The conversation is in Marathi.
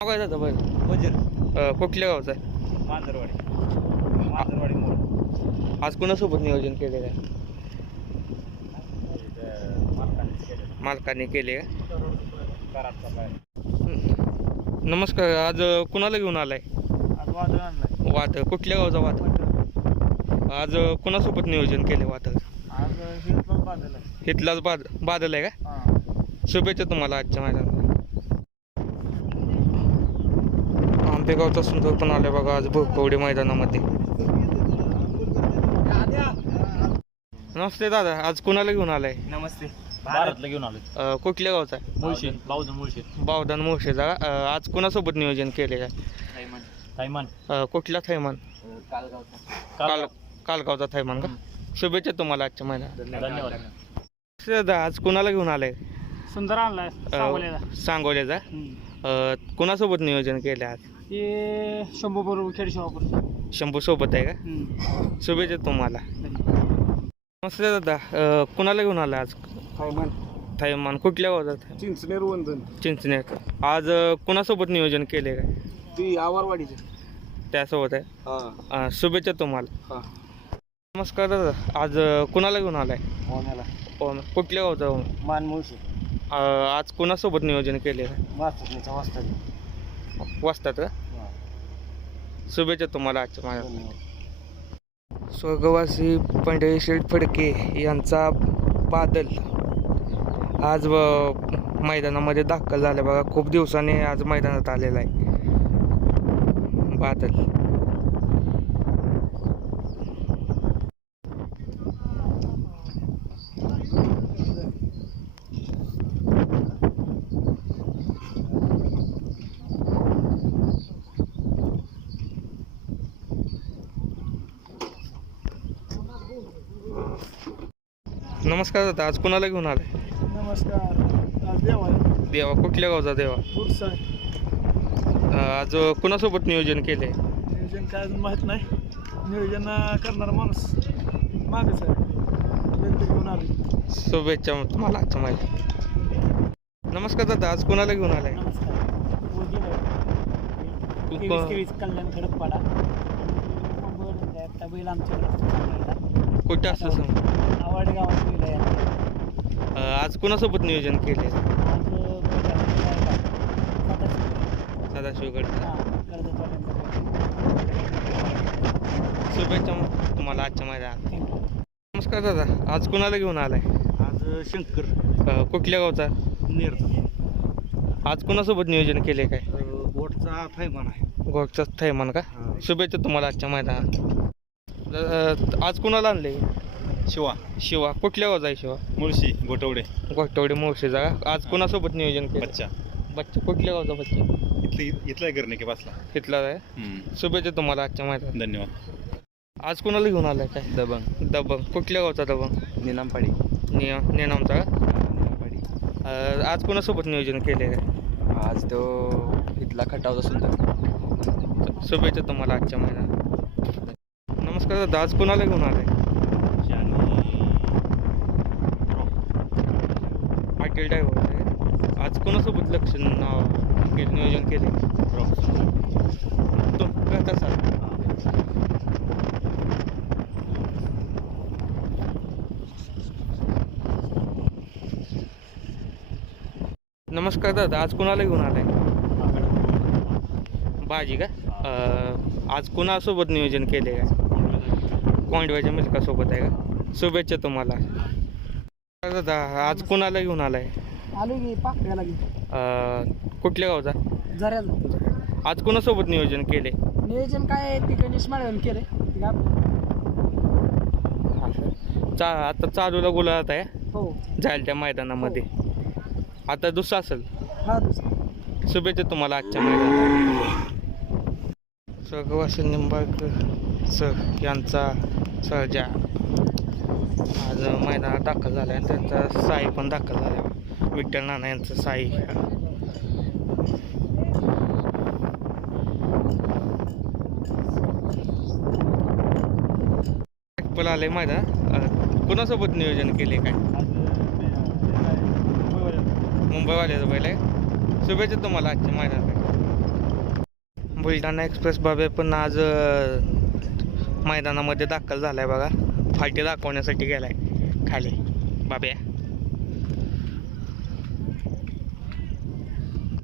काय जातं बैल वजीर अं, कुठल्या गावचं आहे? मांजरवाडी. मांजरवाडी मोड आज कोणासोबत नियोजन केले काय मालकाने केले का? कराडचा पाय नमस्कार आज अं, कुणाला घेऊन आलाय? आज वादळ आणलाय. वाद कुठल्या गावचा वाद आज अं, कुणासोबत नियोजन केले वाद आज हिरपण आहे इथलाच बाद बादल आहे का शुभेच्छा तुम्हाला आजच्या मैदानात. आंबेगावचा सुंदर पण आलाय बघा आज भोकवडी मैदानामध्ये. नमस्ते दादा आज कुणाला घेऊन आलाय? नमस्ते. भारतला घेऊन आलो अं, कुठल्या गावचा? आहे मुळशी. बावधन मुळशी. बावदान? अं, आज कुणासोबत नियोजन केले काय? थैमान. अं, कुठला थैमान? काल कालगावचा थैमान का? शुभेच्छा तुम्हाला आजच्या महिन्यात धन्यवाद. दादा आज कुणाला घेऊन आलाय? सुंदर आणलाय. अं, सांगोल्याचा? कुणासोबत नियोजन केले आज? हे शंभू बरोबर खेड शंभू सोबत आहे का? शुभेच्छा तुम्हाला. नमस्ते दादा अं, कुणाला घेऊन आला आज? थैमान थैमान कुठल्या गावाचा चिंचनेर वंदन. चिंचणे आज अं, कुणासोबत नियोजन केले काय ती आवारवाडीचे. त्यासोबत आहे? हां. अं, शुभेच्छा तुम्हाला. हां. नमस्कार दादा आज अं, कुणाला घेऊन आलाय? होण्याला हो ना. कुठल्या गावचा? मान मुळशी अं, आज कुणासोबत नियोजन केले काय वाचण्याचा वाजता वाजतात शुभेच्छा तुम्हाला आजच्या माझ्या स्वर्गवासी पंढरी शेठ फडके यांचा बादल आज व- मैदानामध्ये दाखल झाला. बघा खूप दिवसाने आज मैदानात आलेला आहे. बादल. नमस्कार दादा आज कुणाला घेऊन आलाय? नमस्कार आज देवा देवा कुठल्या गावचा देवा? पुढचा अं, आज कुणासोबत नियोजन केले नियोजन काय अजून माहीत नाही. नियोजन करणारा माणूस मागच आहे. नंतर घेऊन आलो शुभेच्छा तुम्हाला आजच्या माहिती. नमस्कार दादा आज कुणाला घेऊन आलाय? कल्याण खडकपाडा. आता बैल आमच्याकडे कुठं असं सांग. गावात आहे अं, आज कुणासोबत नियोजन केले आज बैल आहे सदाशिवगडचा हां कर्जतवाल्यांचा शुभेच्छा तुम्हाला आजच्या मैदानात. थँक्यू नमस्कार दादा आज कुणाला घेऊन आलाय? आज शंकर. अं, कुठल्या गावचा? नेरचा. आज कुणासोबत नियोजन केले काय? बोटचा थैमान आहे. गोडचा थैमान का? शुभेच्छा तुम्हाला आजच्या मैदानात. अं, आज कुणाला आणले शिवा. शिवा. कुठल्या गावचा आहे शिवा? मुळशी गोटवडे गोठवडे मोर्शीचा का आज कुणासोबत नियोजन केलं? बच्चा. बच्चा. कुठल्या गावचा बच्चा? इथली इथला करणे की बसला तिथला आहे? शुभेच्छा तुम्हाला आजच्या मैदानात. धन्यवाद. आज कुणाला घेऊन आलाय काय? दबंग. दबंग. कुठल्या गावचा दबंग? निनामपाडी. निय नेनामचा का? निनामपाडी. अं, आज कोणासोबत नियोजन केले काय? आज तो इथला खटावचा सुंदर. शुभेच्छा तुम्हाला आजच्या महिन्यात नमस्कार दादा आज कोणाला घेऊन आलाय? पाटील ड्रायव्हर आज कोणासोबत लक्ष नाव केलं नियोजन केले तो करता सर नमस्कार दादा आज कोणाला घेऊन आलाय? भाजी का? आज कोणासोबत नियोजन केले का कोंडव्याच्या मिल्कासोबत आहे का? शुभेच्छा तुम्हाला. दादा आज कोणाला घेऊन आलाय? आलो की पाकळ्याला की अं, कुठल्या गावचा? आज कोणासोबत नियोजन केले नियोजन काय आहे ते गणेश माळवून केलंय. ते का चा आता चालूला गुलाबात आहे. हो. जाईल त्या मैदानामध्ये. आता दुसरा असेल. हा दुसरा. शुभेच्छा तुम्हाला आजच्या मैदानात. स्वर्गवासी निंबाळकर सर यांचा सर्जा आज मैदानात दाखल झाला आणि त्यांचा साई पण दाखल झाला. विठ्ठल नाना यांचा साई. पण आले मैदान. कोणासोबत नियोजन केले काय? मुंबईवाल्याचं पहिले. शुभेच्छा तुम्हाला आजच्या मैदानात. बुलढाणा एक्सप्रेस बाबे पण आज मैदानामध्ये दाखल झालाय बघा. फाटे दाखवण्यासाठी गेलाय. खाली. बाब्या.